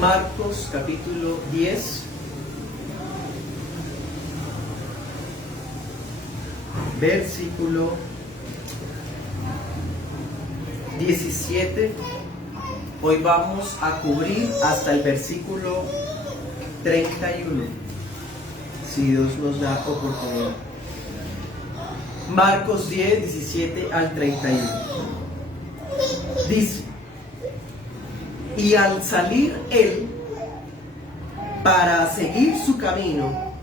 Marcos capítulo 10, versículo 17. Hoy vamos a cubrir hasta el versículo 31, si Dios nos da oportunidad. Marcos 10, 17 al 31. Dice: y al salir él para seguir su camino,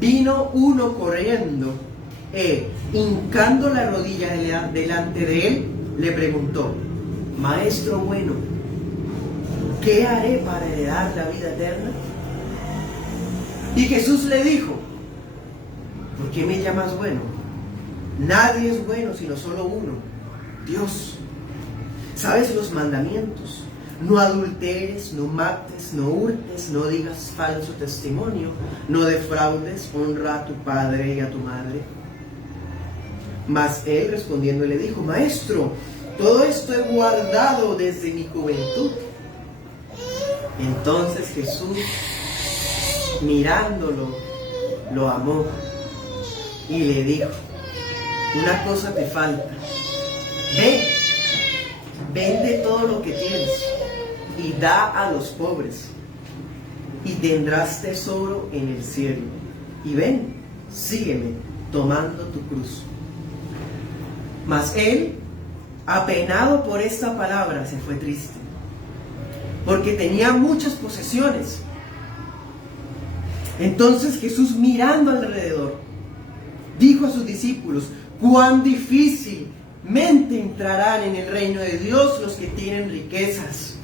vino uno corriendo e, hincando la rodilla delante de él, le preguntó: Maestro bueno, ¿qué haré para heredar la vida eterna? Y Jesús le dijo: ¿por qué me llamas bueno? Nadie es bueno sino solo uno, Dios. ¿Sabes los mandamientos? No adulteres, no mates, no hurtes, no digas falso testimonio, no defraudes, honra a tu padre y a tu madre. Mas él respondiendo le dijo: Maestro, todo esto he guardado desde mi juventud. Entonces Jesús, mirándolo, lo amó y le dijo: una cosa te falta. Ve, vende todo lo que tienes y da a los pobres, y tendrás tesoro en el cielo. Y ven, sígueme, tomando tu cruz. Mas él, apenado por esta palabra, se fue triste, porque tenía muchas posesiones. Entonces Jesús, mirando alrededor, dijo a sus discípulos: cuán difícilmente entrarán en el reino de Dios los que tienen riquezas.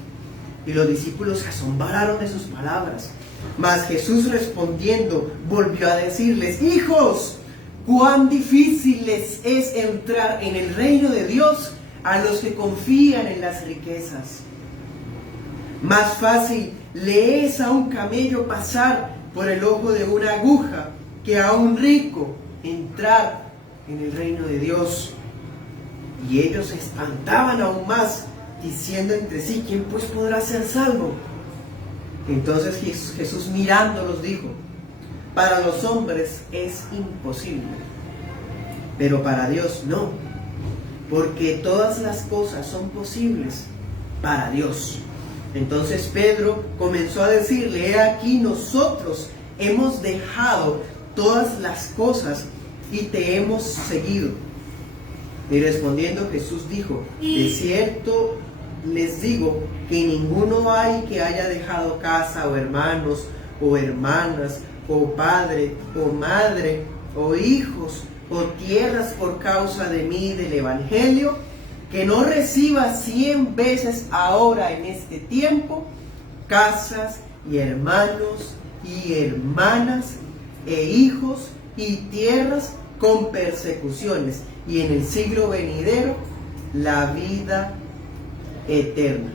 Y los discípulos se asombraron de sus palabras. Mas Jesús, respondiendo, volvió a decirles: hijos, cuán difícil les es entrar en el reino de Dios a los que confían en las riquezas. Más fácil le es a un camello pasar por el ojo de una aguja que a un rico entrar en el reino de Dios. Y ellos se espantaban aún más, diciendo entre sí: ¿quién pues podrá ser salvo? Entonces Jesús, mirándolos, dijo: para los hombres es imposible, pero para Dios no, porque todas las cosas son posibles para Dios. Entonces Pedro comenzó a decirle: he aquí, nosotros hemos dejado todas las cosas y te hemos seguido. Y respondiendo Jesús dijo: de cierto les digo que ninguno hay que haya dejado casa o hermanos o hermanas o padre o madre o hijos o tierras por causa de mí y del evangelio, que no reciba 100 veces ahora en este tiempo casas y hermanos y hermanas e hijos y tierras con persecuciones, y en el siglo venidero la vida eterna.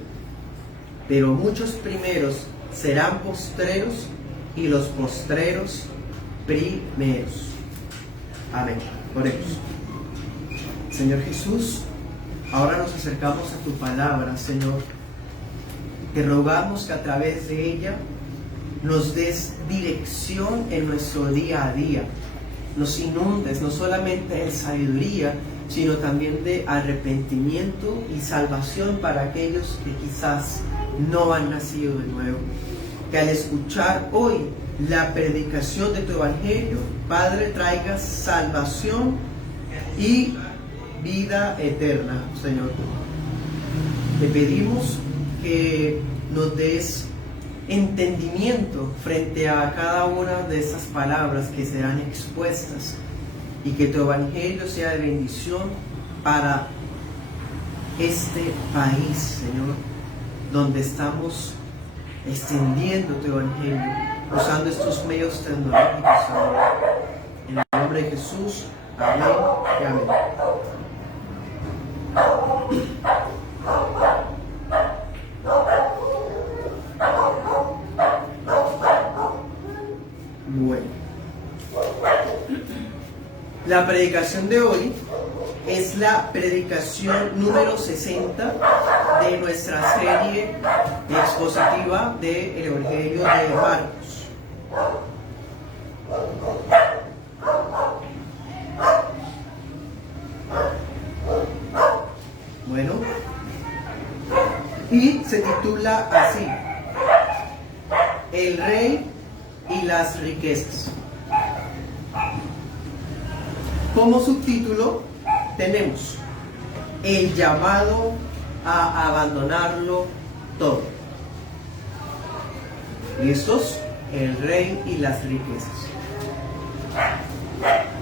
Pero muchos primeros serán postreros, y los postreros primeros. Amén. Oremos. Señor Jesús, ahora nos acercamos a tu palabra, Señor. Te rogamos que a través de ella nos des dirección en nuestro día a día. Nos inundes no solamente de sabiduría, sino también de arrepentimiento y salvación para aquellos que quizás no han nacido de nuevo. Que al escuchar hoy la predicación de tu evangelio, Padre, traigas salvación y vida eterna, Señor. Te pedimos que nos des entendimiento frente a cada una de estas palabras que serán expuestas, y que tu evangelio sea de bendición para este país, Señor, donde estamos extendiendo tu evangelio, usando estos medios tecnológicos, Señor. En el nombre de Jesús, amén y amén. Bueno, la predicación de hoy es la predicación número 60 de nuestra serie expositiva del Evangelio de Marcos. Bueno, y se titula así: El Rey y las riquezas. Como subtítulo tenemos el llamado a abandonarlo todo. ¿Listos? El Rey y las riquezas.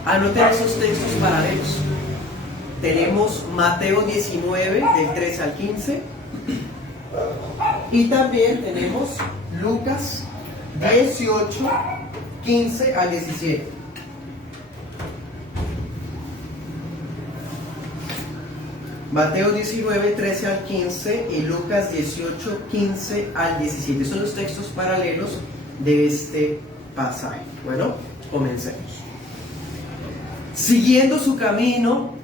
Anoten esos textos paralelos. Tenemos Mateo 19 del 13 al 15 y también tenemos Lucas 18, 15 al 17. Mateo 19, 13 al 15 y Lucas 18, 15 al 17. Son los textos paralelos de este pasaje. Bueno, comencemos. Siguiendo su camino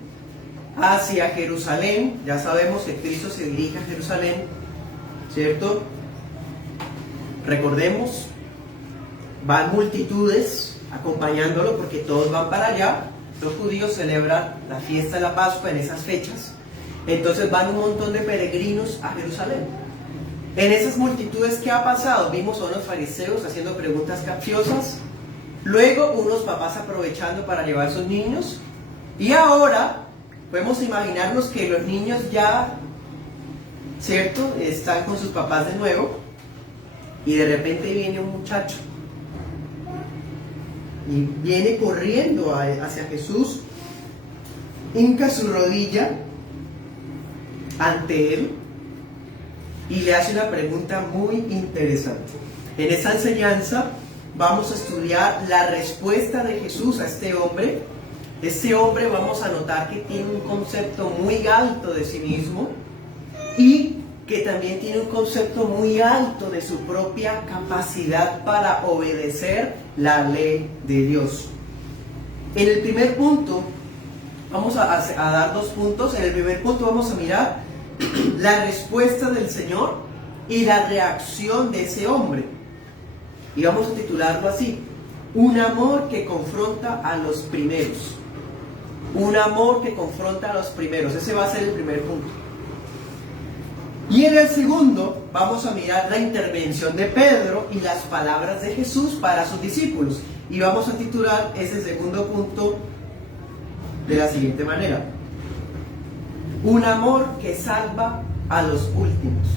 hacia Jerusalén, ya sabemos que Cristo se dirige a Jerusalén, ¿cierto? Recordemos, van multitudes acompañándolo porque todos van para allá. Los judíos celebran la fiesta de la Pascua en esas fechas. Entonces van un montón de peregrinos a Jerusalén. En esas multitudes, ¿qué ha pasado? Vimos a unos fariseos haciendo preguntas capciosas, luego unos papás aprovechando para llevar a sus niños, y ahora podemos imaginarnos que los niños ya, ¿cierto?, están con sus papás de nuevo, y de repente viene un muchacho, y viene corriendo hacia Jesús, hinca su rodilla ante él y le hace una pregunta muy interesante. En esa enseñanza vamos a estudiar la respuesta de Jesús a este hombre. Este hombre, vamos a notar que tiene un concepto muy alto de sí mismo y que también tiene un concepto muy alto de su propia capacidad para obedecer la ley de Dios. En el primer punto, vamos a dar 2 puntos. En el primer punto vamos a mirar la respuesta del Señor y la reacción de ese hombre. Y vamos a titularlo así: un amor que confronta a los primeros. Un amor que confronta a los primeros. Ese va a ser el primer punto. Y en el segundo vamos a mirar la intervención de Pedro y las palabras de Jesús para sus discípulos. Y vamos a titular ese segundo punto de la siguiente manera: un amor que salva a los últimos.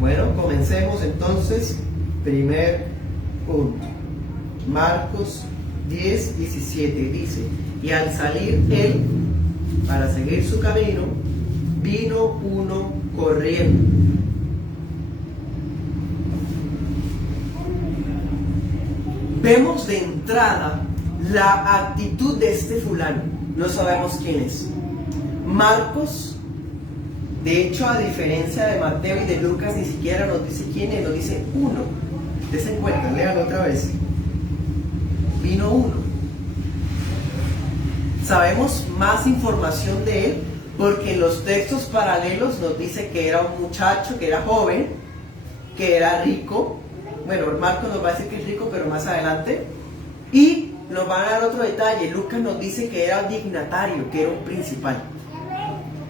Bueno, comencemos entonces. Primer punto. Marcos 10, 17 dice: y al salir él para seguir su camino, vino uno corriendo. Vemos de entrada la actitud de este fulano. No sabemos quién es. Marcos, de hecho, a diferencia de Mateo y de Lucas, ni siquiera nos dice quién es, nos dice uno. Dese cuenta, léalo otra vez. Vino uno. Sabemos más información de él porque en los textos paralelos nos dice que era un muchacho, que era joven, que era rico. Bueno, Marcos nos va a decir que es rico, pero más adelante. Y nos van a dar otro detalle. Lucas nos dice que era dignatario, que era un principal.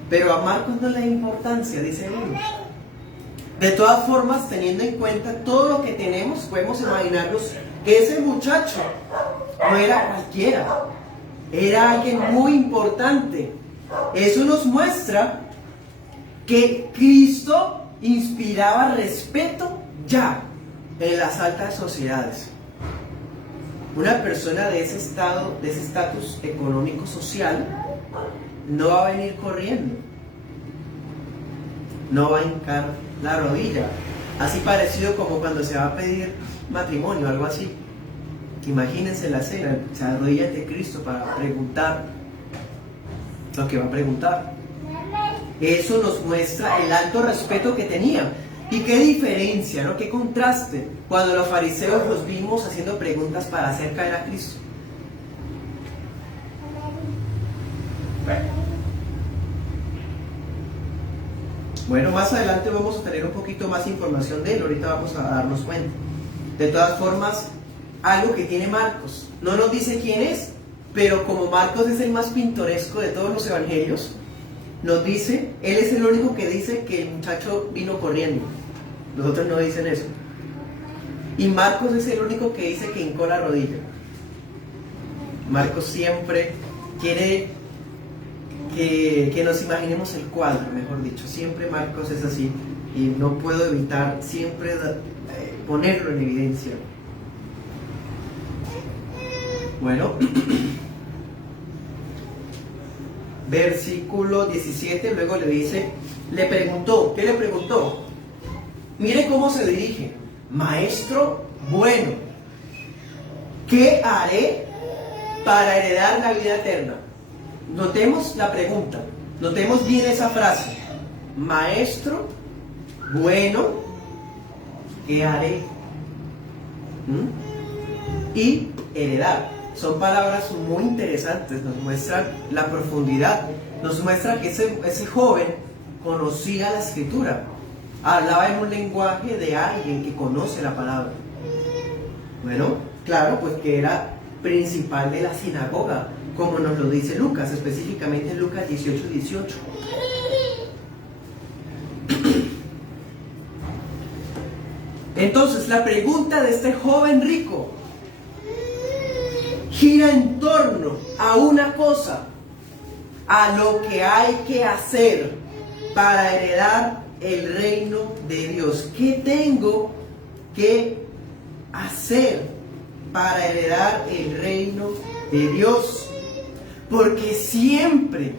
Pero a Marcos no le da importancia, dice él. De todas formas, teniendo en cuenta todo lo que tenemos, podemos imaginarnos que ese muchacho no era cualquiera, era alguien muy importante. Eso nos muestra que Cristo inspiraba respeto ya en las altas sociedades. Una persona de ese estado, de ese estatus económico social, no va a venir corriendo, no va a hincar la rodilla, así parecido como cuando se va a pedir matrimonio, algo así. Imagínense la escena, se arrodilla ante Cristo para preguntar lo que va a preguntar. Eso nos muestra el alto respeto que tenía. Y qué diferencia, ¿no? Qué contraste cuando los fariseos los vimos haciendo preguntas para hacer caer a Cristo. Bueno. Bueno, más adelante vamos a tener un poquito más información de él, ahorita vamos a darnos cuenta. De todas formas, algo que tiene Marcos, no nos dice quién es, pero como Marcos es el más pintoresco de todos los evangelios, nos dice, él es el único que dice que el muchacho vino corriendo. Los otros no dicen eso. Y Marcos es el único que dice que hincó la rodilla. Marcos siempre quiere que nos imaginemos el cuadro, mejor dicho. Siempre Marcos es así y no puedo evitar siempre ponerlo en evidencia. Bueno, versículo 17, luego le dice, le preguntó, ¿qué le preguntó? Mire cómo se dirige: Maestro bueno, ¿qué haré para heredar la vida eterna? Notemos la pregunta, notemos bien esa frase: Maestro bueno, ¿qué haré? Y heredar. Son palabras muy interesantes, nos muestran la profundidad, nos muestra que ese joven conocía la escritura, hablaba en un lenguaje de alguien que conoce la palabra. Bueno, claro, pues que era principal de la sinagoga, como nos lo dice Lucas, específicamente en Lucas 18:18. Entonces, la pregunta de este joven rico gira en torno a una cosa, a lo que hay que hacer para heredar el reino de Dios. ¿Qué tengo que hacer para heredar el reino de Dios? Porque siempre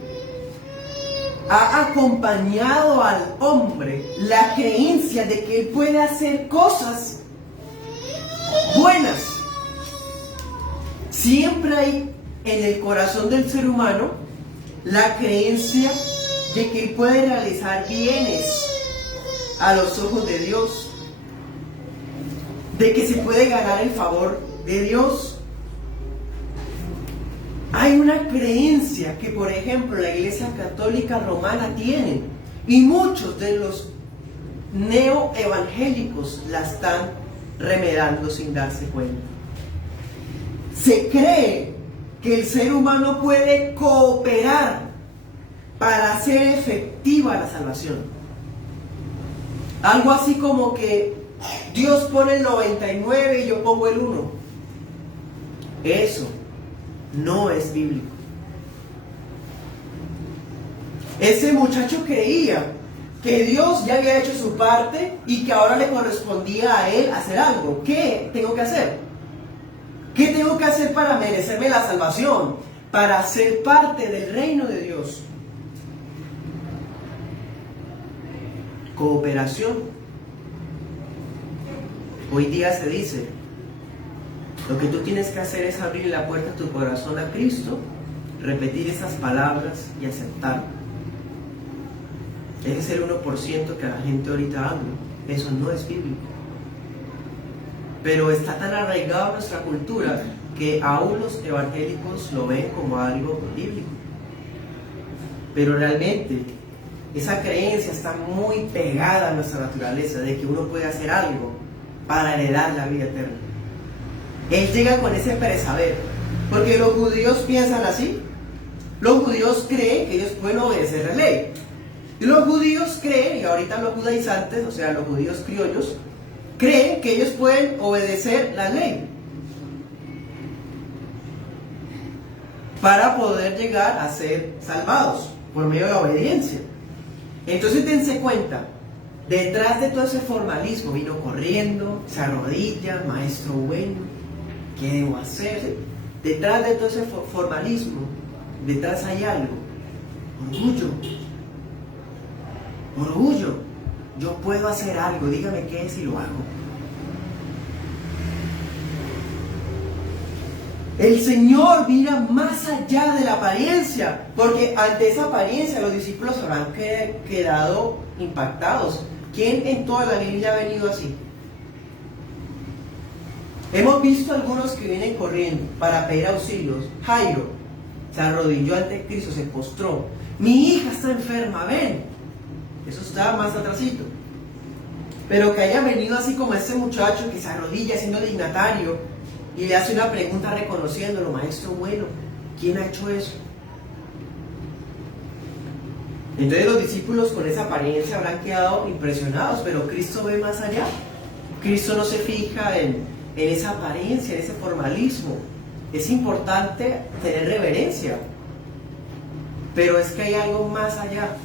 ha acompañado al hombre la creencia de que él puede hacer cosas buenas. Siempre hay en el corazón del ser humano la creencia de que él puede realizar bienes a los ojos de Dios, de que se puede ganar el favor de Dios. Hay una creencia que, por ejemplo, la Iglesia Católica Romana tiene, y muchos de los neoevangélicos la están remedando sin darse cuenta. Se cree que el ser humano puede cooperar para hacer efectiva la salvación. Algo así como que Dios pone el 99 y yo pongo el 1. Eso no es bíblico. Ese muchacho creía que Dios ya había hecho su parte y que ahora le correspondía a él hacer algo. ¿Qué tengo que hacer? ¿Qué tengo que hacer para merecerme la salvación? Para ser parte del reino de Dios. Cooperación. Hoy día se dice, lo que tú tienes que hacer es abrir la puerta de tu corazón a Cristo, repetir esas palabras y aceptarlo. Ese es el 1% que la gente ahorita habla. Eso no es bíblico. Pero está tan arraigado en nuestra cultura que aún los evangélicos lo ven como algo bíblico. Pero realmente esa creencia está muy pegada a nuestra naturaleza de que uno puede hacer algo para heredar la vida eterna. Él llega con ese peresaber, porque los judíos piensan así. Los judíos creen que ellos pueden obedecer la ley. Y los judíos creen, y ahorita los judaizantes, o sea, los judíos criollos, creen que ellos pueden obedecer la ley para poder llegar a ser salvados por medio de la obediencia. Entonces dense cuenta, detrás de todo ese formalismo vino corriendo, se arrodilla, maestro bueno, ¿qué debo hacer? Detrás de todo ese formalismo, detrás hay algo: orgullo. Orgullo. Yo puedo hacer algo, dígame qué es y lo hago. El Señor mira más allá de la apariencia, porque ante esa apariencia los discípulos habrán quedado impactados. ¿Quién en toda la Biblia ha venido así? Hemos visto algunos que vienen corriendo para pedir auxilios. Jairo se arrodilló ante Cristo, se postró. Mi hija está enferma, ven. Eso está más atrasito. Pero que haya venido así como este muchacho que se arrodilla siendo dignatario y le hace una pregunta reconociéndolo, maestro bueno, ¿quién ha hecho eso? Entonces los discípulos con esa apariencia habrán quedado impresionados, pero Cristo ve más allá. Cristo no se fija en esa apariencia, en ese formalismo. Es importante tener reverencia, pero es que hay algo más allá.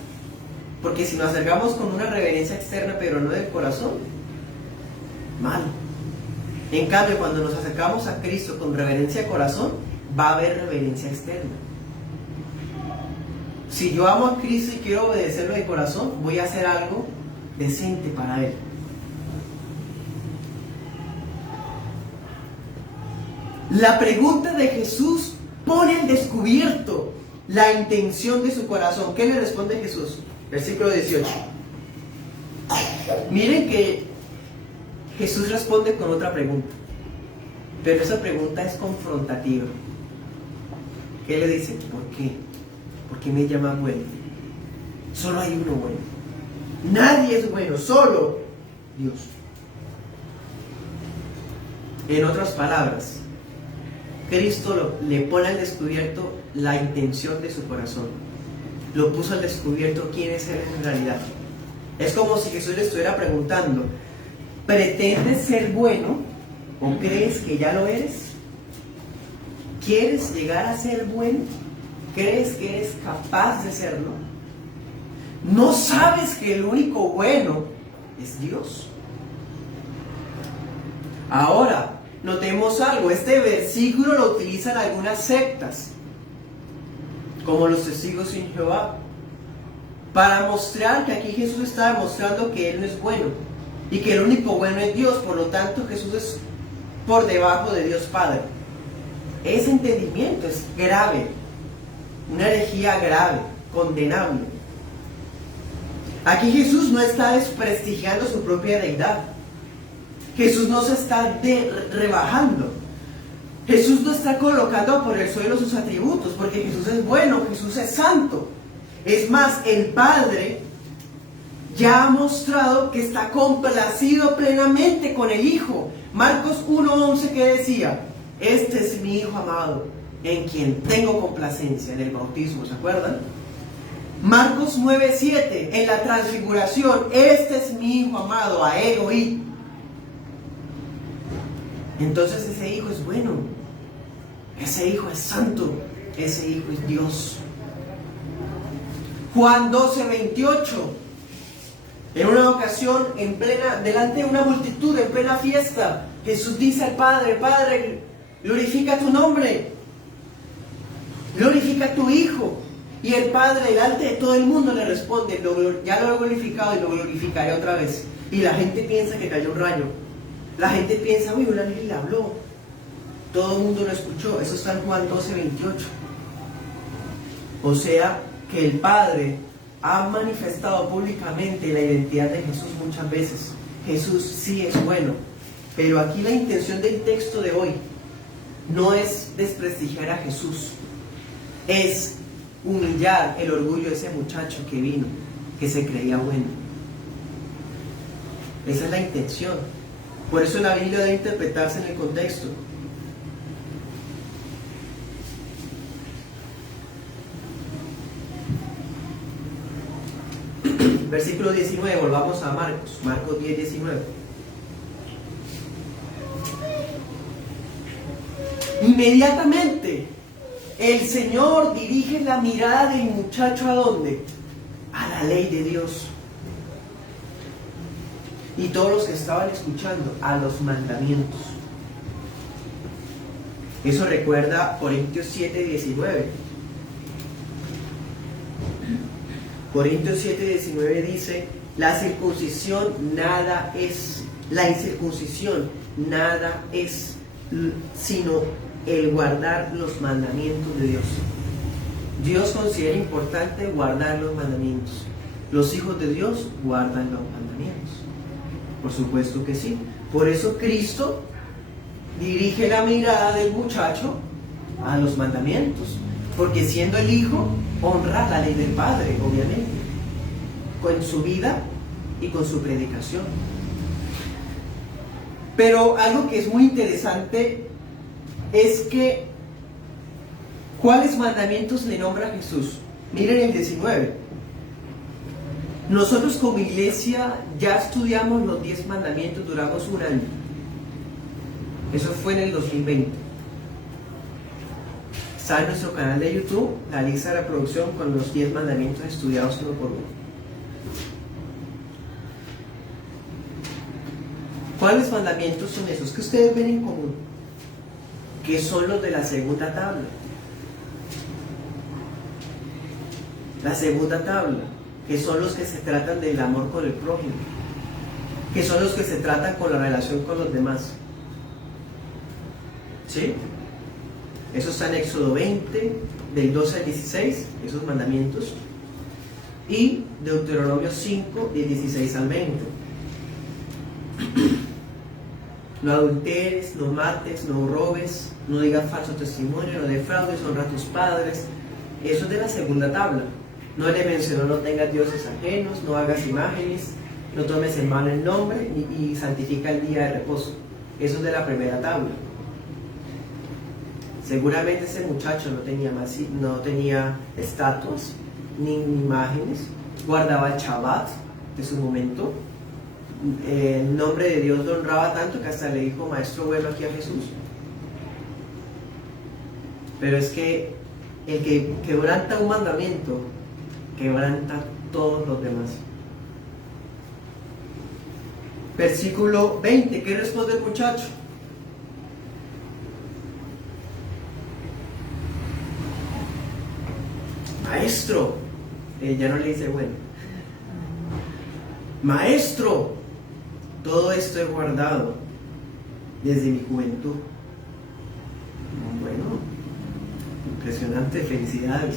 Porque si nos acercamos con una reverencia externa, pero no del corazón, mal. En cambio, cuando nos acercamos a Cristo con reverencia de corazón, va a haber reverencia externa. Si yo amo a Cristo y quiero obedecerlo de corazón, voy a hacer algo decente para Él. La pregunta de Jesús pone al descubierto la intención de su corazón. ¿Qué le responde Jesús? Versículo 18. Miren que Jesús responde con otra pregunta, pero esa pregunta es confrontativa. ¿Qué le dice? ¿Por qué? ¿Por qué me llaman bueno? Solo hay uno bueno. Nadie es bueno, solo Dios. En otras palabras, Cristo le pone al descubierto la intención de su corazón. Lo puso al descubierto quién es Él en realidad. Es como si Jesús le estuviera preguntando, ¿pretendes ser bueno o crees que ya lo eres? ¿Quieres llegar a ser bueno? ¿Crees que eres capaz de serlo? ¿No sabes que el único bueno es Dios? Ahora, notemos algo. Este versículo lo utilizan algunas sectas, como los testigos sin Jehová, para mostrar que aquí Jesús está demostrando que Él no es bueno y que el único bueno es Dios. Por lo tanto, Jesús es por debajo de Dios Padre. Ese entendimiento es grave, una herejía grave, condenable. Aquí Jesús no está desprestigiando su propia deidad. Jesús no se está rebajando. Jesús no está colocando por el suelo sus atributos, porque Jesús es bueno, Jesús es santo. Es más, el Padre ya ha mostrado que está complacido plenamente con el Hijo. Marcos 1:11, ¿qué decía? Este es mi Hijo amado, en quien tengo complacencia, en el bautismo, ¿se acuerdan? Marcos 9:7, en la transfiguración, este es mi Hijo amado, a Él oí. Entonces ese Hijo es bueno, ese Hijo es santo, ese Hijo es Dios. Juan 12:28, en una ocasión, delante de una multitud, en plena fiesta, Jesús dice al Padre, Padre, glorifica tu nombre, glorifica a tu Hijo. Y el Padre, delante de todo el mundo, le responde, ya lo he glorificado y lo glorificaré otra vez. Y la gente piensa que cayó un rayo. La gente piensa, uy, un ángel le habló. Todo el mundo lo escuchó. Eso está en Juan 12:28. O sea, que el Padre ha manifestado públicamente la identidad de Jesús muchas veces. Jesús sí es bueno. Pero aquí la intención del texto de hoy no es desprestigiar a Jesús. Es humillar el orgullo de ese muchacho que vino, que se creía bueno. Esa es la intención. Por eso la Biblia debe interpretarse en el contexto. Versículo 19, volvamos a Marcos 10:19. Inmediatamente el Señor dirige la mirada del muchacho ¿a dónde? A la ley de Dios. Y todos los que estaban escuchando, a los mandamientos. Eso recuerda Corintios 7:19. Corintios 7:19 dice, la incircuncisión nada es, sino el guardar los mandamientos de Dios. Dios considera importante guardar los mandamientos. Los hijos de Dios guardan los mandamientos. Por supuesto que sí. Por eso Cristo dirige la mirada del muchacho a los mandamientos. Porque siendo el Hijo, honra la ley del Padre, obviamente. con su vida y con su predicación. Pero algo que es muy interesante es que ¿cuáles mandamientos le nombra Jesús? Miren el 19. Nosotros como iglesia ya estudiamos los 10 mandamientos, duramos un año. Eso fue en el 2020. Está en nuestro canal de YouTube la lista de reproducción con los 10 mandamientos estudiados uno por uno. ¿Cuáles mandamientos son esos que ustedes ven en común? Que son los de la segunda tabla. La segunda tabla, que son los que se tratan del amor con el prójimo, que son los que se tratan con la relación con los demás. ¿Sí? Eso está en Éxodo 20, del 12 al 16, esos mandamientos, y Deuteronomio 5, del 16 al 20. No adulteres, no mates, no robes, no digas falso testimonio, no defraudes, honra a tus padres. Eso es de la segunda tabla. No le mencionó no tengas dioses ajenos, no hagas imágenes, no tomes en vano el nombre y santifica el día de reposo. Eso es de la primera tabla. Seguramente ese muchacho no tenía estatuas ni imágenes, guardaba el Shabbat de su momento. El nombre de Dios lo honraba tanto que hasta le dijo maestro bueno aquí a Jesús. Pero es que el que quebranta un mandamiento quebranta todos los demás. Versículo 20, ¿qué responde el muchacho? Maestro, ya no le dice bueno. Maestro, todo esto he guardado desde mi juventud. Bueno, impresionante, felicidades.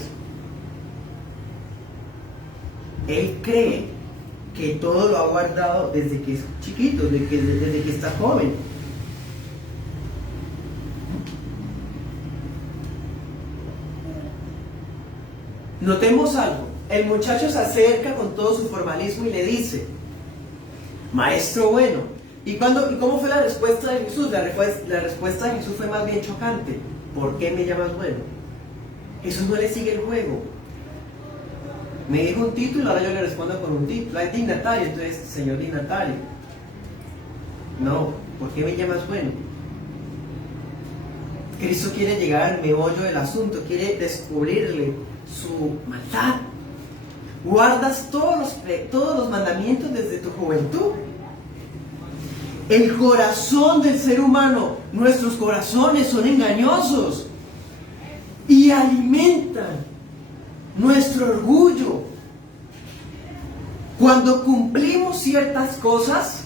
Él cree que todo lo ha guardado desde que es chiquito, desde que está joven. Notemos algo. El muchacho se acerca con todo su formalismo y le dice: maestro bueno. ¿Y cómo fue la respuesta de Jesús? La respuesta de Jesús fue más bien chocante. ¿Por qué me llamas bueno? Jesús no le sigue el juego. Me dijo un título, ahora yo le respondo con un título. Hay dignatario, entonces, señor dignatario. No, ¿por qué me llamas bueno? Cristo quiere llegar al meollo del asunto, quiere descubrirle su maldad. ¿Guardas todos los mandamientos desde tu juventud? El corazón del ser humano, nuestros corazones son engañosos y alimentan nuestro orgullo. Cuando cumplimos ciertas cosas,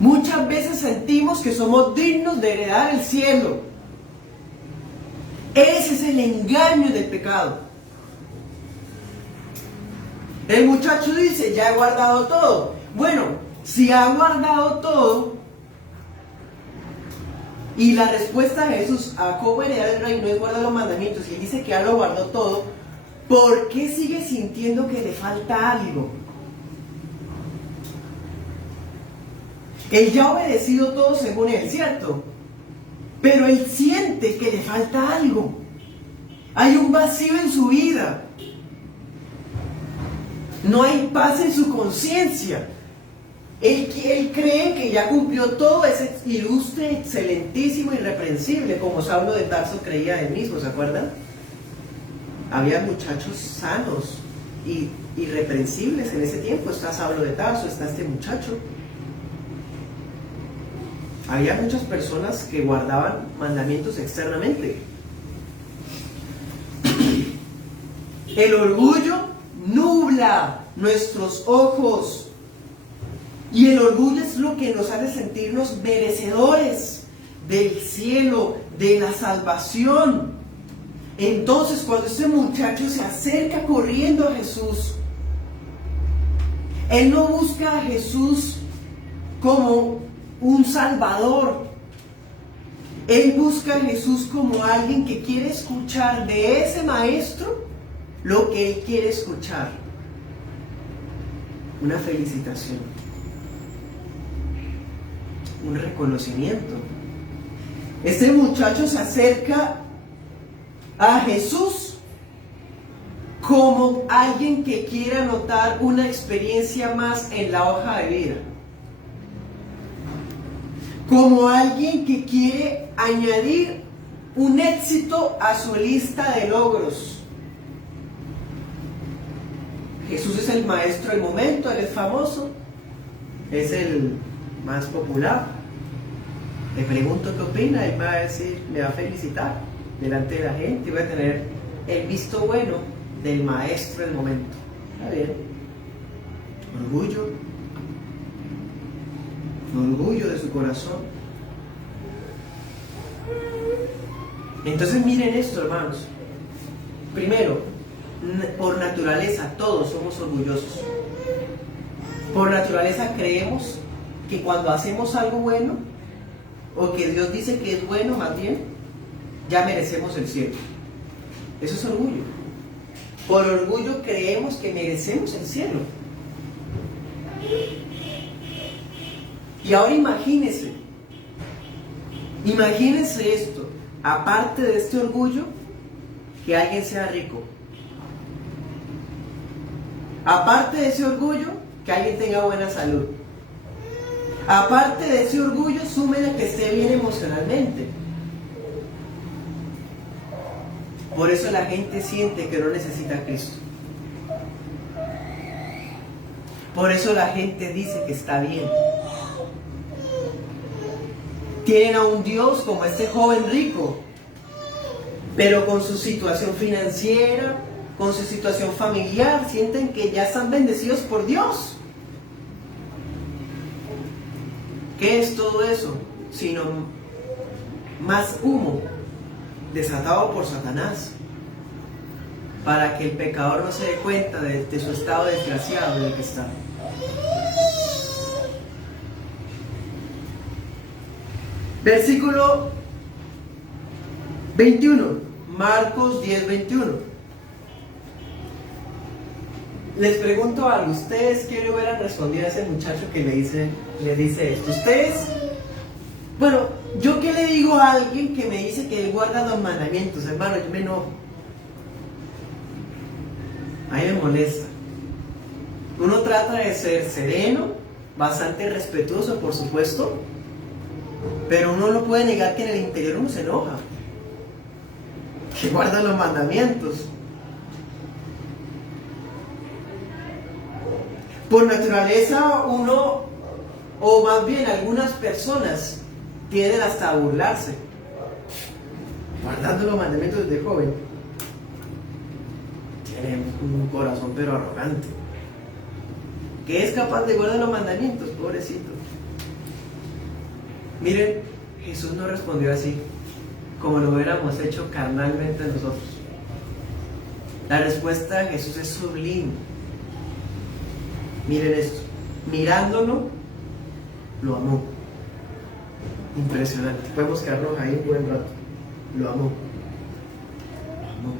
muchas veces sentimos que somos dignos de heredar el cielo. Ese es el engaño del pecado. El muchacho dice: ya he guardado todo. Bueno, si ha guardado todo, y la respuesta de Jesús a cómo heredar el reino es guardar los mandamientos, y él dice que ya lo guardó todo, ¿por qué sigue sintiendo que le falta algo? Él ya ha obedecido todo según él, ¿cierto? Pero él siente que le falta algo. Hay un vacío en su vida. No hay paz en su conciencia. Él cree que ya cumplió todo, ese ilustre, excelentísimo, irreprensible, como Saulo de Tarso creía de él mismo, ¿se acuerdan? Había muchachos sanos y irreprensibles en ese tiempo. Está Saulo de Tarso, está este muchacho. Había muchas personas que guardaban mandamientos externamente. El orgullo nubla nuestros ojos. Y el orgullo es lo que nos hace sentirnos merecedores del cielo, de la salvación. Entonces, cuando este muchacho se acerca corriendo a Jesús, él no busca a Jesús como un salvador. Él busca a Jesús como alguien que quiere escuchar de ese maestro lo que él quiere escuchar. una felicitación, un reconocimiento. Este muchacho se acerca a Jesús como alguien que quiere anotar una experiencia más en la hoja de vida, como alguien que quiere añadir un éxito a su lista de logros. Jesús es el maestro del momento, él es famoso, es el más popular. Le pregunto qué opina, él va a decir, me va a felicitar delante de la gente y voy a tener el visto bueno del maestro del momento. Está bien. Orgullo de su corazón. Entonces miren esto, hermanos. Primero, por naturaleza todos somos orgullosos. Por naturaleza creemos que cuando hacemos algo bueno, o que Dios dice que es bueno, más bien, ya merecemos el cielo. Eso es orgullo. Por orgullo creemos que merecemos el cielo. Y ahora imagínense esto, aparte de este orgullo, que alguien sea rico. Aparte de ese orgullo, que alguien tenga buena salud. Aparte de ese orgullo, súmele que esté bien emocionalmente. Por eso la gente siente que no necesita a Cristo. Por eso la gente dice que está bien. Tienen a un Dios como este joven rico, pero con su situación financiera, con su situación familiar, sienten que ya están bendecidos por Dios. ¿Qué es todo eso? Sino más humo desatado por Satanás, para que el pecador no se dé cuenta de su estado desgraciado en el que está. Versículo 21, Marcos 10:21. Les pregunto algo, ¿ustedes qué le hubieran respondido a ese muchacho que le dice esto? ¿Ustedes? Bueno, ¿yo qué le digo a alguien que me dice que él guarda los mandamientos? Hermano, yo me enojo. A mí me molesta. Uno trata de ser sereno, bastante respetuoso, por supuesto, pero uno no puede negar que en el interior uno se enoja, que guarda los mandamientos. Por naturaleza uno, o más bien algunas personas, tienden hasta a burlarse, guardando los mandamientos desde joven. Tienen un corazón pero arrogante, que es capaz de guardar los mandamientos, pobrecito. Miren, Jesús no respondió así, como lo hubiéramos hecho carnalmente nosotros. La respuesta de Jesús es sublime. Miren esto, mirándolo, lo amó. Impresionante. Podemos quedarnos ahí un buen rato. Lo amó. Lo amó.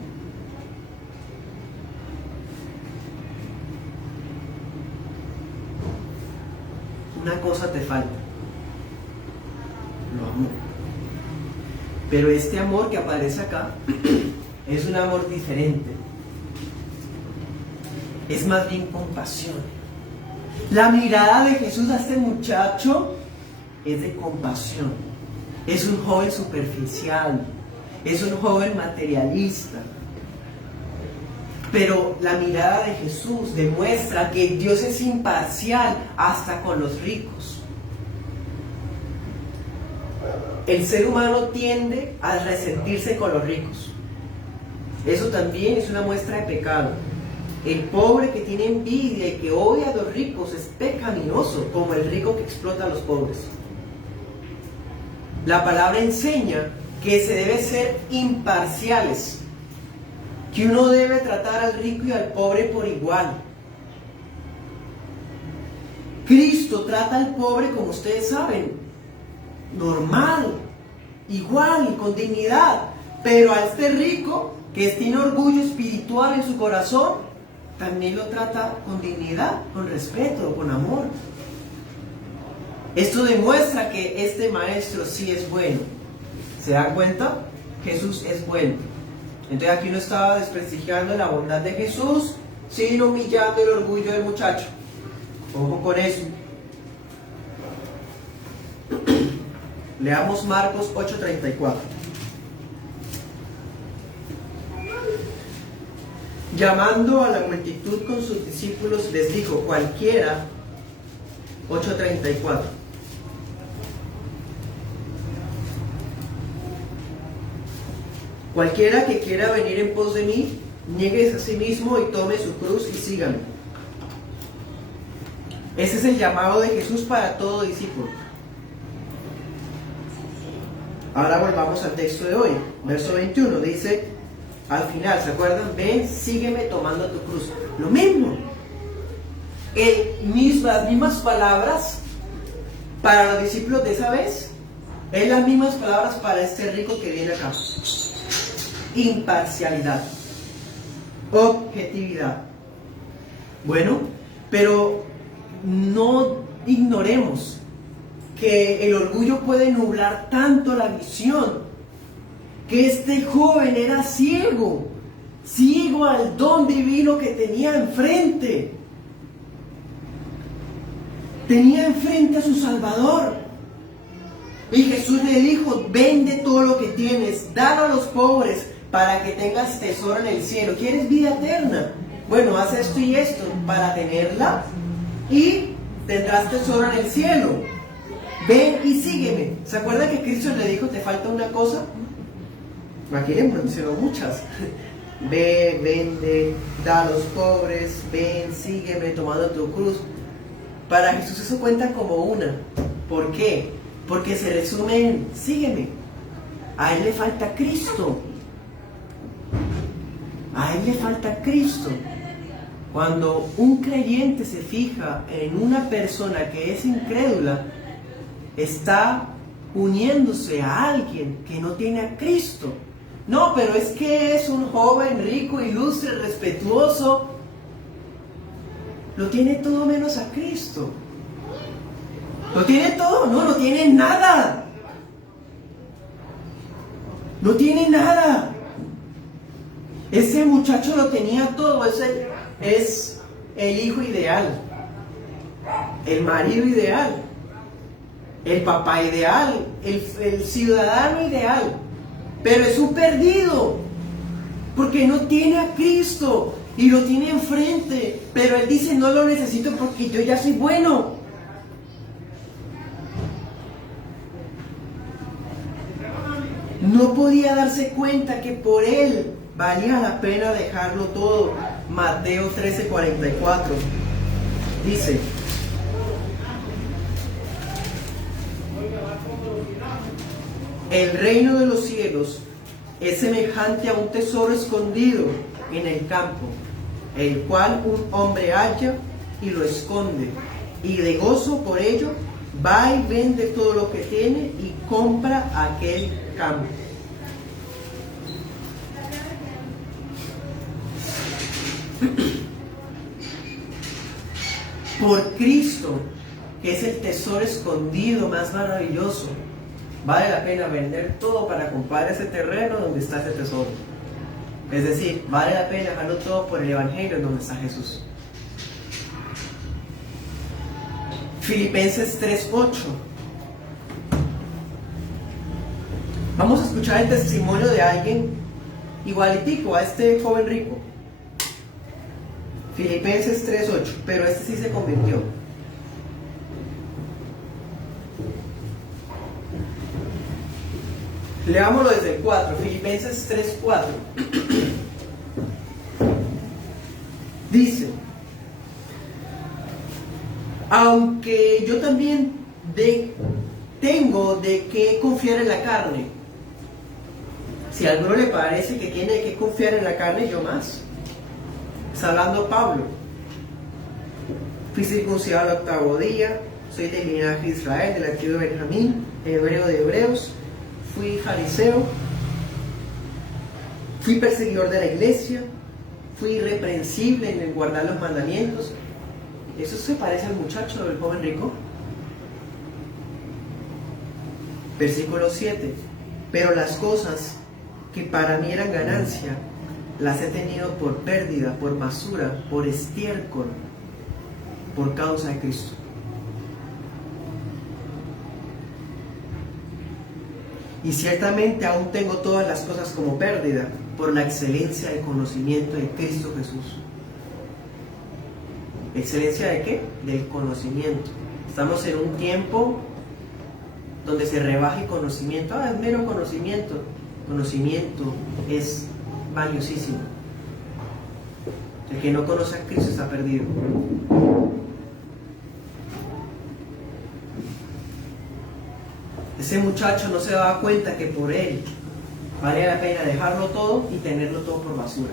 Una cosa te falta. Lo amó. Pero este amor que aparece acá es un amor diferente. Es más bien compasión. La mirada de Jesús a este muchacho es de compasión. Es un joven superficial, es un joven materialista. Pero la mirada de Jesús demuestra que Dios es imparcial hasta con los ricos. El ser humano tiende a resentirse con los ricos. Eso también es una muestra de pecado. El pobre que tiene envidia y que odia a los ricos es pecaminoso, como el rico que explota a los pobres. La palabra enseña que se debe ser imparciales, que uno debe tratar al rico y al pobre por igual. Cristo trata al pobre, como ustedes saben, normal, igual, con dignidad, pero a este rico que tiene orgullo espiritual en su corazón, también lo trata con dignidad, con respeto, con amor. Esto demuestra que este maestro sí es bueno. ¿Se dan cuenta? Jesús es bueno. Entonces aquí no estaba desprestigiando la bondad de Jesús, sino humillando el orgullo del muchacho. Ojo con eso. Leamos Marcos 8:34. Llamando a la multitud con sus discípulos, les dijo: cualquiera, 8:34. Cualquiera que quiera venir en pos de mí, niéguese a sí mismo y tome su cruz y sígame. Ese es el llamado de Jesús para todo discípulo. Ahora volvamos al texto de hoy. Verso 21 dice, al final, ¿se acuerdan? Ven, sígueme tomando tu cruz. Lo mismo. Las mismas palabras para los discípulos de esa vez. Es las mismas palabras para este rico que viene acá. Imparcialidad. Objetividad. Bueno, pero no ignoremos que el orgullo puede nublar tanto la visión, que este joven era ciego al don divino que tenía enfrente. Tenía enfrente a su Salvador. Y Jesús le dijo: vende todo lo que tienes, dalo a los pobres, para que tengas tesoro en el cielo. ¿Quieres vida eterna? Bueno, haz esto y esto para tenerla y tendrás tesoro en el cielo. Ven y sígueme. ¿Se acuerda que Cristo le dijo: te falta una cosa? Aquí le mencionó muchas. Ve, vende, da a los pobres, ven, sígueme tomando tu cruz. Para Jesús eso cuenta como una. ¿Por qué? Porque se resume en sígueme. A él le falta Cristo. A él le falta Cristo. Cuando un creyente se fija en una persona que es incrédula, está uniéndose a alguien que no tiene a Cristo. No, pero es que es un joven rico, ilustre, respetuoso. Lo tiene todo menos a Cristo. ¿Lo tiene todo? No, no tiene nada. No tiene nada. Ese muchacho lo tenía todo. Es el hijo ideal, el marido ideal, el papá ideal, el ciudadano ideal. Pero es un perdido, porque no tiene a Cristo y lo tiene enfrente. Pero él dice: no lo necesito porque yo ya soy bueno. No podía darse cuenta que por él valía la pena dejarlo todo. Mateo 13:44 dice: el reino de los cielos es semejante a un tesoro escondido en el campo, el cual un hombre halla y lo esconde, y de gozo por ello va y vende todo lo que tiene y compra aquel campo. Por Cristo, que es el tesoro escondido más maravilloso, vale la pena vender todo para comprar ese terreno donde está ese tesoro. Es decir, vale la pena dejarlo todo por el Evangelio donde está Jesús. Filipenses 3:8. Vamos a escuchar el testimonio de alguien igualitico a este joven rico. Filipenses 3:8, pero este sí se convirtió. Leámoslo desde el 4, Filipenses 3:4. Dice: aunque yo también tengo de qué confiar en la carne. Si a alguno le parece que tiene que confiar en la carne, yo más. Está hablando Pablo. Fui circuncidado al 8º día, soy del linaje de Israel, de la tribu de Benjamín, hebreo de hebreos, fui fariseo, fui perseguidor de la iglesia, fui irreprensible en el guardar los mandamientos. Eso se parece al muchacho del joven rico. Versículo 7. Pero las cosas que para mí eran ganancia, las he tenido por pérdida, por basura, por estiércol, por causa de Cristo. Y ciertamente aún tengo todas las cosas como pérdida, por la excelencia del conocimiento de Cristo Jesús. ¿Excelencia de qué? Del conocimiento. Estamos en un tiempo donde se rebaja el conocimiento. Es mero conocimiento. Conocimiento es valiosísimo. El que no conoce a Cristo está perdido. Ese muchacho no se daba cuenta que por él valía la pena dejarlo todo y tenerlo todo por basura.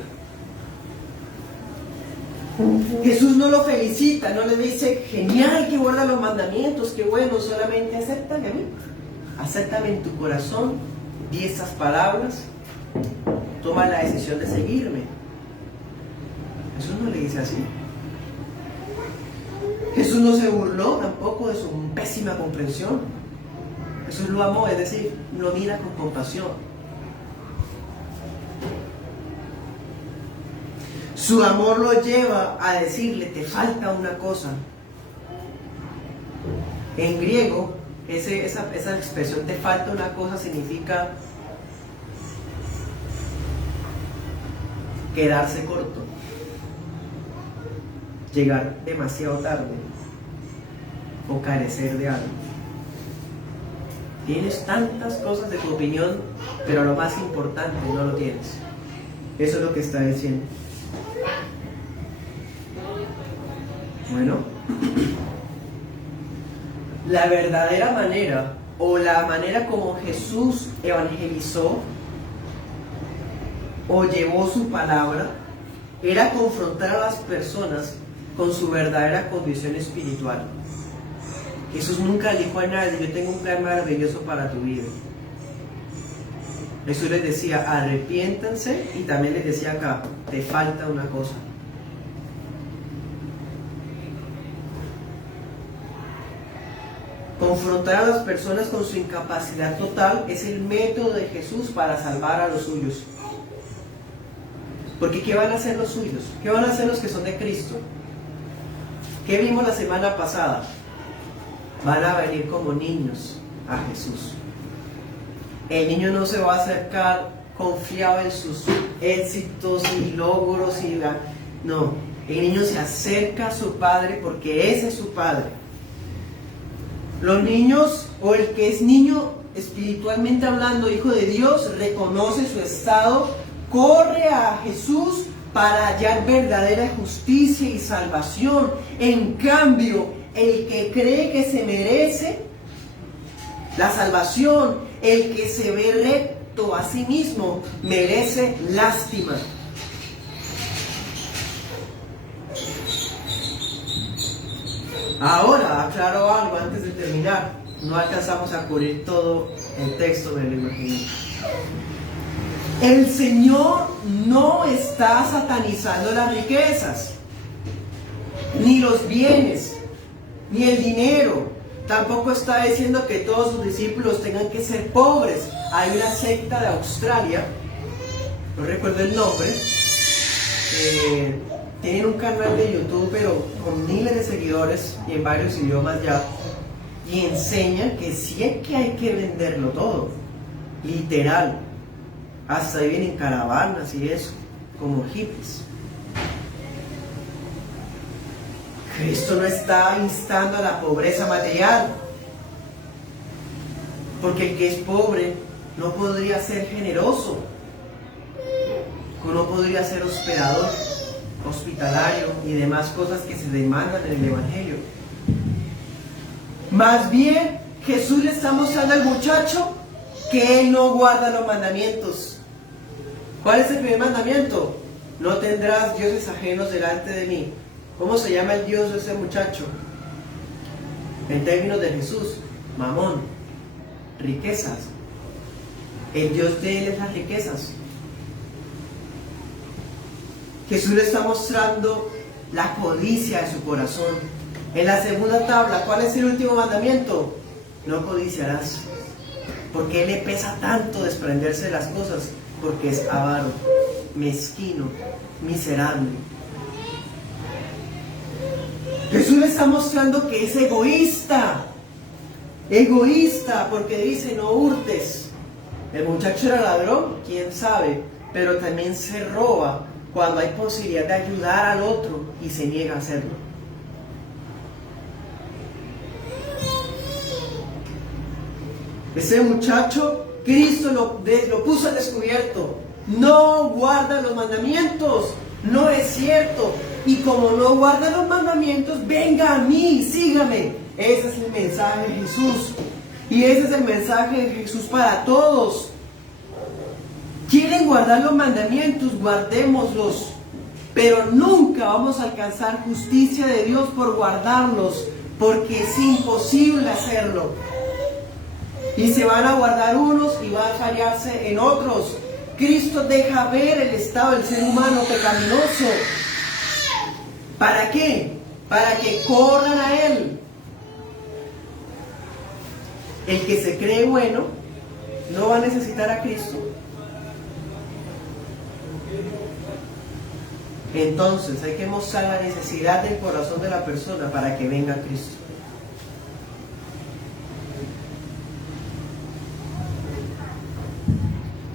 Jesús no lo felicita, no le dice, genial que guarda los mandamientos, qué bueno, solamente acéptame a mí. Acéptame en tu corazón, di estas palabras, toma la decisión de seguirme. Jesús no le dice así. Jesús no se burló tampoco de su pésima comprensión. Jesús lo amó, es decir, lo mira con compasión. Su amor lo lleva a decirle, te falta una cosa. En griego, esa expresión, te falta una cosa, significa quedarse corto, llegar demasiado tarde o carecer de algo. Tienes tantas cosas de tu opinión, pero lo más importante no lo tienes. Eso es lo que está diciendo. Bueno, la verdadera manera o la manera como Jesús evangelizó o llevó su palabra era confrontar a las personas con su verdadera condición espiritual. Jesús nunca dijo a nadie, yo tengo un plan maravilloso para tu vida. Jesús les decía, arrepiéntanse, y también les decía acá, te falta una cosa. Confrontar a las personas con su incapacidad total es el método de Jesús para salvar a los suyos. Porque ¿qué van a hacer los suyos? ¿Qué van a hacer los que son de Cristo? ¿Qué vimos la semana pasada? Van a venir como niños a Jesús. El niño no se va a acercar confiado en sus éxitos y logros no, el niño se acerca a su padre porque ese es su padre. Los niños, o el que es niño espiritualmente hablando, hijo de Dios, reconoce su estado, corre a Jesús para hallar verdadera justicia y salvación. En cambio, el que cree que se merece la salvación, el que se ve recto a sí mismo, merece lástima. Ahora, aclaro algo antes de terminar. No alcanzamos a cubrir todo el texto, me lo imagino. El Señor no está satanizando las riquezas, ni los bienes, ni el dinero. Tampoco está diciendo que todos sus discípulos tengan que ser pobres. Hay una secta de Australia, no recuerdo el nombre, tienen un canal de YouTube, pero con miles de seguidores y en varios idiomas ya, y enseñan que sí es que hay que venderlo todo, literal. Hasta ahí vienen caravanas y eso, como hippies. Cristo no está instando a la pobreza material, porque el que es pobre no podría ser generoso, no podría ser hospedador, hospitalario y demás cosas que se demandan en el Evangelio. Más bien, Jesús le está mostrando al muchacho que él no guarda los mandamientos. ¿Cuál es el primer mandamiento? No tendrás dioses ajenos delante de mí. ¿Cómo se llama el Dios de ese muchacho? En términos de Jesús, Mamón, riquezas. El Dios de él es las riquezas. Jesús le está mostrando la codicia de su corazón. En la segunda tabla, ¿cuál es el último mandamiento? No codiciarás. ¿Por qué le pesa tanto desprenderse de las cosas? Porque es avaro, mezquino, miserable. Jesús le está mostrando que es egoísta. Egoísta, porque dice no hurtes. El muchacho era ladrón, quién sabe, pero también se roba cuando hay posibilidad de ayudar al otro y se niega a hacerlo. Ese muchacho, Cristo lo puso al descubierto. No guarda los mandamientos, no es cierto. Y como no guarda los mandamientos, venga a mí, sígame. Ese es el mensaje de Jesús. Y ese es el mensaje de Jesús para todos. ¿Quieren guardar los mandamientos? Guardémoslos. Pero nunca vamos a alcanzar justicia de Dios por guardarlos, porque es imposible hacerlo. Y se van a guardar unos y van a fallarse en otros. Cristo deja ver el estado del ser humano pecaminoso. ¿Para qué? Para que corran a Él. El que se cree bueno no va a necesitar a Cristo. Entonces hay que mostrar la necesidad del corazón de la persona para que venga Cristo.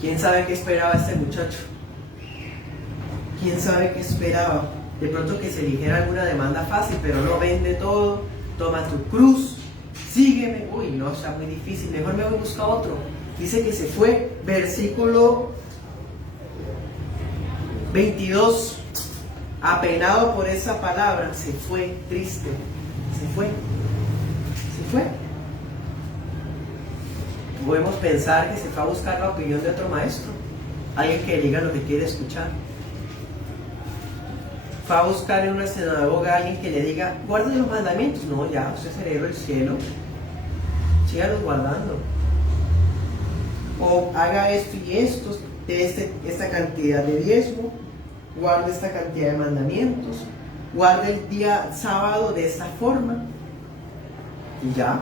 ¿Quién sabe qué esperaba este muchacho? ¿Quién sabe qué esperaba? De pronto que se eligiera alguna demanda fácil, pero no, vende todo, toma tu cruz, sígueme. Uy, no, está muy difícil, mejor me voy a buscar otro. Dice que se fue, versículo 22, apenado por esa palabra, se fue triste, se fue. Podemos pensar que se fue a buscar la opinión de otro maestro, alguien que le diga lo que quiere escuchar. Fue a buscar en una sinagoga a alguien que le diga, guarde los mandamientos. No, ya, usted es heredero del cielo, sígalos guardando. O haga esto y esto, de esta cantidad de diezmo, guarde esta cantidad de mandamientos, guarde el día sábado de esta forma. Y ya.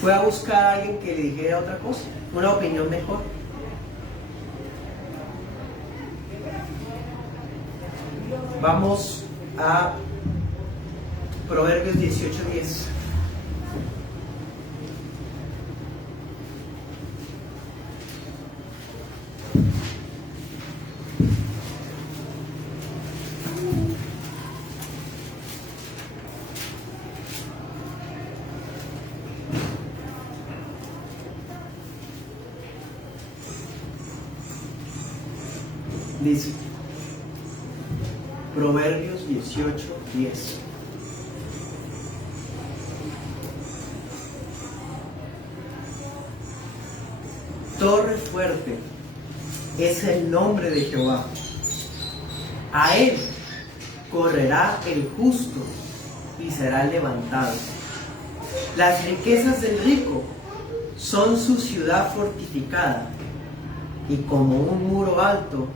Fue a buscar a alguien que le dijera otra cosa, una opinión mejor. Vamos a Proverbios 18:10. Dice, Proverbios 18:10. Torre fuerte es el nombre de Jehová. A él correrá el justo y será levantado. Las riquezas del rico son su ciudad fortificada y como un muro alto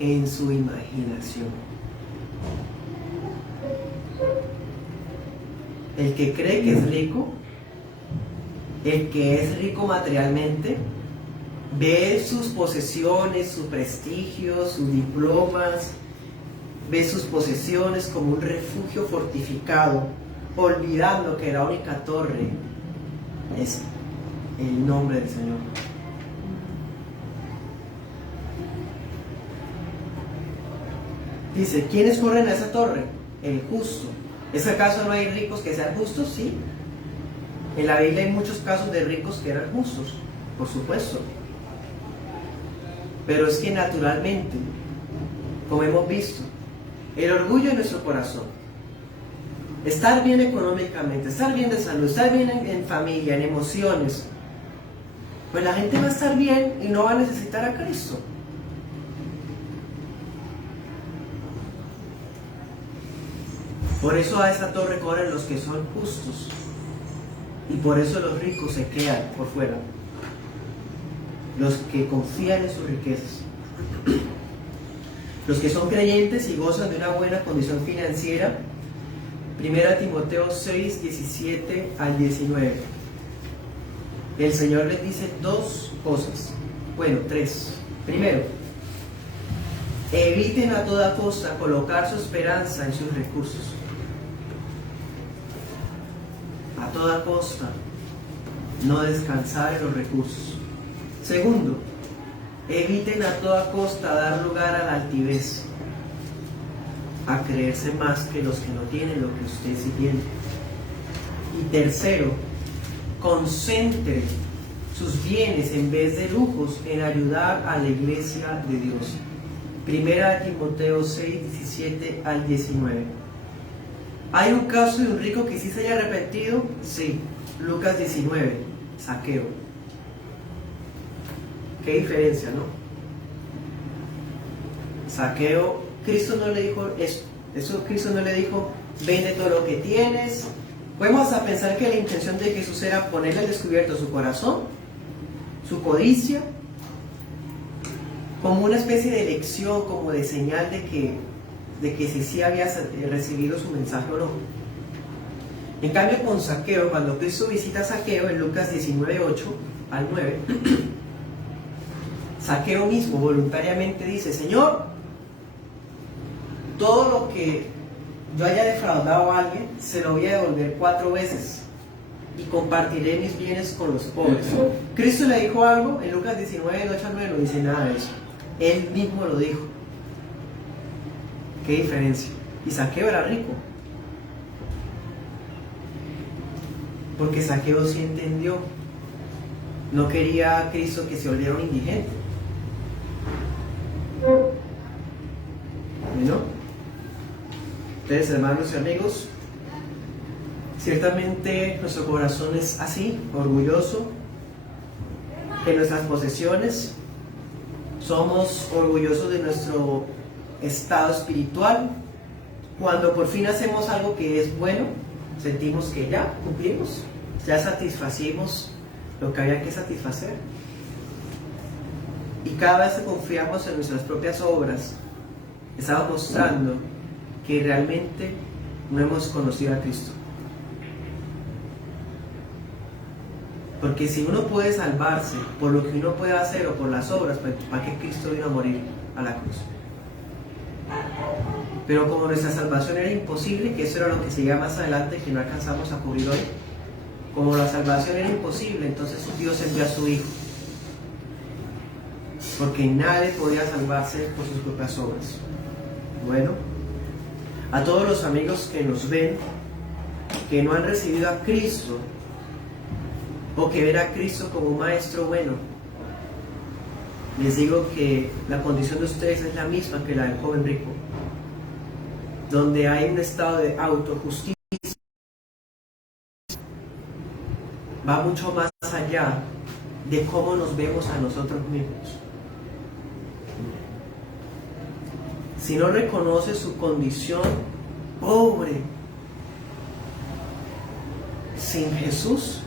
en su imaginación. El que cree que es rico, el que es rico materialmente, ve sus posesiones, su prestigio, sus diplomas, ve sus posesiones como un refugio fortificado, olvidando que la única torre es el nombre del Señor. Dice, ¿quiénes corren a esa torre? El justo. ¿Es acaso no hay ricos que sean justos? Sí. En la Biblia hay muchos casos de ricos que eran justos, por supuesto. Pero es que naturalmente, como hemos visto, el orgullo en nuestro corazón, estar bien económicamente, estar bien de salud, estar bien en familia, en emociones, pues la gente va a estar bien y no va a necesitar a Cristo. Por eso a esa torre corren los que son justos. Y por eso los ricos se quedan por fuera. Los que confían en sus riquezas. Los que son creyentes y gozan de una buena condición financiera, 1 Timoteo 6, 17 al 19. El Señor les dice dos cosas, bueno, tres. Primero, eviten a toda costa colocar su esperanza en sus recursos. A toda costa, no descansar en los recursos. Segundo, eviten a toda costa dar lugar a la altivez, a creerse más que los que no tienen lo que usted sí tiene. Y tercero, concentre sus bienes en vez de lujos en ayudar a la iglesia de Dios. 1 Timoteo 6, 17 al 19. ¿Hay un caso de un rico que sí se haya arrepentido? Sí. Lucas 19, Zaqueo. Qué diferencia, ¿no? Zaqueo, Cristo no le dijo eso Cristo no le dijo, vende todo lo que tienes. Podemos hasta pensar que la intención de Jesús era ponerle al descubierto su corazón, su codicia, como una especie de lección, como de señal de que si sí había recibido su mensaje o no. En cambio con Zaqueo, cuando Cristo visita a Zaqueo en Lucas 19, 8 al 9, Zaqueo mismo voluntariamente dice: Señor, todo lo que yo haya defraudado a alguien, se lo voy a devolver 4 veces y compartiré mis bienes con los pobres. ¿Cristo le dijo algo? En Lucas 19, 8 al 9 no dice nada de eso. Él mismo lo dijo. ¿Qué diferencia? Y Zaqueo era rico. Porque Zaqueo sí entendió. No quería a Cristo que se volviera un indigente. ¿No? Entonces, hermanos y amigos, ciertamente nuestro corazón es así, orgulloso de nuestras posesiones. Somos orgullosos de nuestro estado espiritual. Cuando por fin hacemos algo que es bueno, sentimos que ya cumplimos, ya satisfacimos lo que había que satisfacer. Y cada vez que confiamos en nuestras propias obras, estamos mostrando que realmente no hemos conocido a Cristo. Porque si uno puede salvarse por lo que uno puede hacer o por las obras, ¿para qué Cristo vino a morir a la cruz? Pero como nuestra salvación era imposible, que eso era lo que seguía más adelante, que no alcanzamos a cubrir hoy, como la salvación era imposible, entonces Dios envió a su Hijo, porque nadie podía salvarse por sus propias obras. Bueno, a todos los amigos que nos ven, que no han recibido a Cristo, o que ven a Cristo como un maestro bueno, les digo que la condición de ustedes es la misma que la del joven rico, donde hay un estado de autojusticia, va mucho más allá de cómo nos vemos a nosotros mismos. Si no reconoce su condición pobre sin Jesús,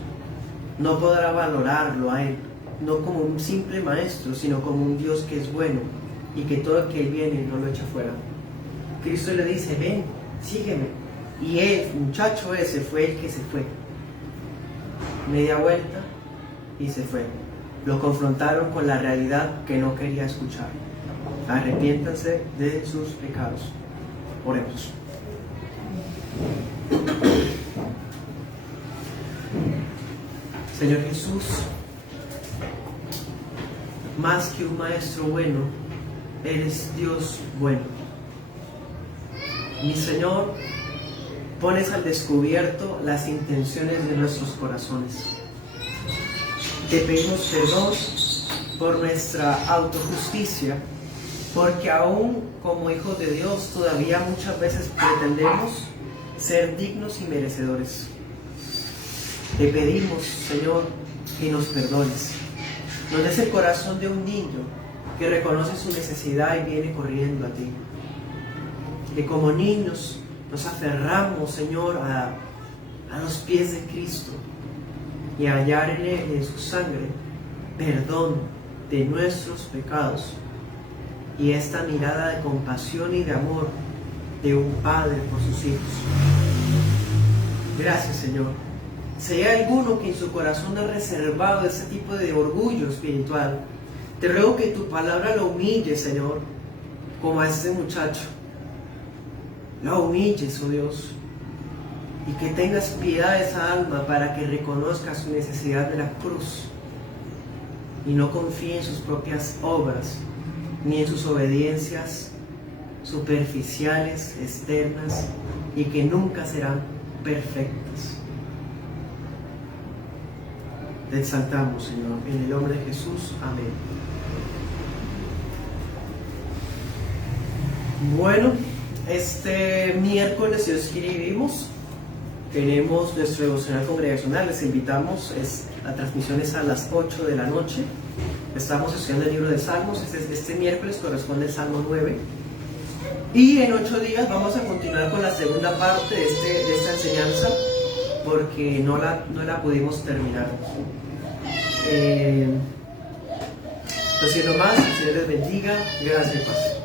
no podrá valorarlo a Él, no como un simple maestro, sino como un Dios que es bueno y que todo el que Él viene no lo echa fuera. Cristo le dice: ven, sígueme. Y el muchacho ese fue el que se fue. Media vuelta y se fue. Lo confrontaron con la realidad que no quería escuchar. Arrepiéntanse de sus pecados. Oremos. Señor Jesús, más que un maestro bueno, eres Dios bueno. Mi Señor, pones al descubierto las intenciones de nuestros corazones. Te pedimos perdón por nuestra autojusticia, porque aún como hijos de Dios todavía muchas veces pretendemos ser dignos y merecedores. Te pedimos, Señor, que nos perdones. Nos des el corazón de un niño que reconoce su necesidad y viene corriendo a ti. Que como niños nos aferramos, Señor, a los pies de Cristo y a hallar en Él, en su sangre, perdón de nuestros pecados y esta mirada de compasión y de amor de un padre por sus hijos. Gracias, Señor. Si hay alguno que en su corazón ha reservado ese tipo de orgullo espiritual, te ruego que tu palabra lo humille, Señor, como a este muchacho. Lo humilles, oh Dios, y que tengas piedad de esa alma para que reconozca su necesidad de la cruz y no confíe en sus propias obras ni en sus obediencias superficiales, externas, y que nunca serán perfectas. Te exaltamos, Señor, en el nombre de Jesús. Amén. Bueno, este miércoles, si Dios quiere, vivimos. Tenemos nuestro devocional congregacional. Les invitamos, la transmisión es a las 8 de la noche. Estamos estudiando el libro de Salmos. Este miércoles corresponde el Salmo 9. Y en 8 días vamos a continuar con la segunda parte de esta enseñanza, porque no la pudimos terminar. No siendo más, que el Señor les bendiga. Gracias y paz.